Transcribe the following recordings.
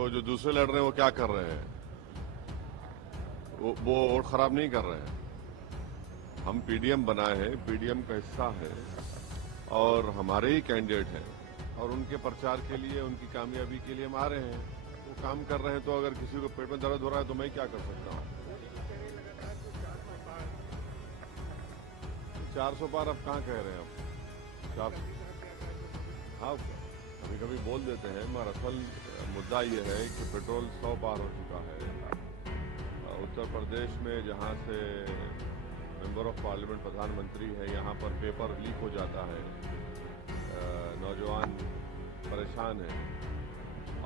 तो जो दूसरे लड़ रहे हैं वो क्या कर रहे हैं? वो वोट खराब नहीं कर रहे हैं। हम पीडीएम बनाए हैं, पीडीएम का हिस्सा है और हमारे ही कैंडिडेट हैं और उनके प्रचार के लिए, उनकी कामयाबी के लिए हम आ रहे हैं। वो काम कर रहे हैं तो अगर किसी को पेट में दर्द हो रहा है तो मैं क्या कर सकता हूँ? 400 पार अब कहाँ कह रहे हैं आप? 400? हाँ, कभी कभी बोल देते हैं, मगर असल मुद्दा ये है कि पेट्रोल 100 पार हो चुका है। उत्तर प्रदेश में जहाँ से मेंबर ऑफ पार्लियामेंट प्रधानमंत्री है, यहाँ पर पेपर लीक हो जाता है, नौजवान परेशान है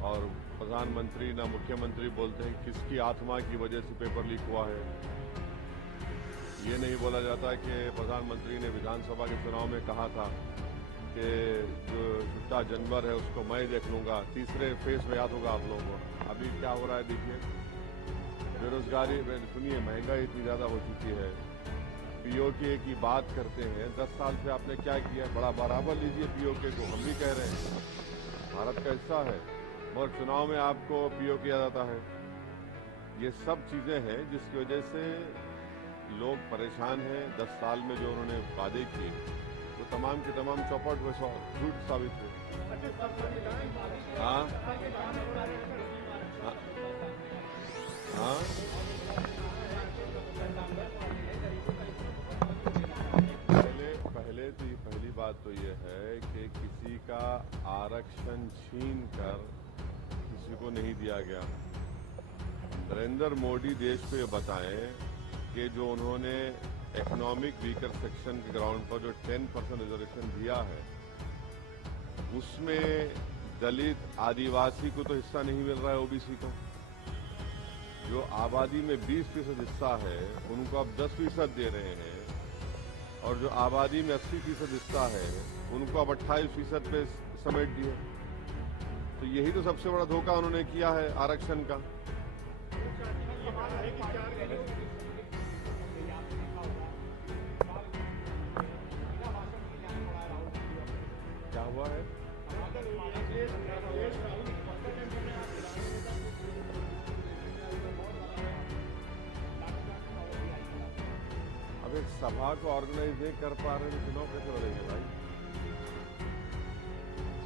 और प्रधानमंत्री ना मुख्यमंत्री बोलते हैं किसकी आत्मा की वजह से पेपर लीक हुआ है। ये नहीं बोला जाता कि प्रधानमंत्री ने विधानसभा के चुनाव में कहा था कि जो छुट्टा जानवर है उसको मैं देख लूंगा। तीसरे फेज में याद होगा आप लोगों को। अभी क्या हो रहा है देखिए, बेरोजगारी, सुनिए, महंगाई इतनी ज्यादा हो चुकी है। पीओके की बात करते हैं, 10 साल से आपने क्या किया? बड़ा बराबर लीजिए पीओके को, हम भी कह रहे हैं भारत का हिस्सा है, मगर चुनाव में आपको पीओके याद आता है। ये सब चीजें हैं जिसकी वजह से लोग परेशान हैं। 10 साल में जो उन्होंने वादे किए वो तमाम के तमाम चौपट में झूठ साबित हुए। हाँ हाँ, पहली बात तो ये है कि किसी का आरक्षण छीन कर किसी को नहीं दिया गया। नरेंद्र मोदी देश को ये बताएं कि जो उन्होंने इकोनॉमिक वीकर सेक्शन के ग्राउंड पर जो 10% रिजर्वेशन दिया है, उसमें दलित आदिवासी को तो हिस्सा नहीं मिल रहा है, ओबीसी को। जो आबादी में 20% हिस्सा है उनको अब 10% दे रहे हैं और जो आबादी में 80% हिस्सा है उनको अब 28% पे समेट दिए। तो यही तो सबसे बड़ा धोखा उन्होंने किया है आरक्षण का। क्या हुआ है? अब एक सभा को ऑर्गेनाइज नहीं कर पा रहे तो चुनाव कैसे लड़ेंगे भाई?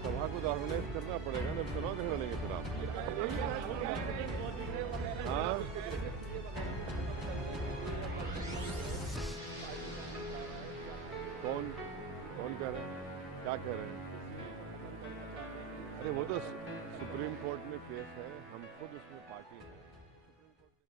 सभा को तो ऑर्गेनाइज करना पड़ेगा, जब चुनाव कैसे लड़ेंगे फिर आप? हाँ, कौन कौन कह रहे हैं? क्या कह रहे हैं? अरे वो तो सुप्रीम कोर्ट में केस है, हम खुद उसमें पार्टी हैं।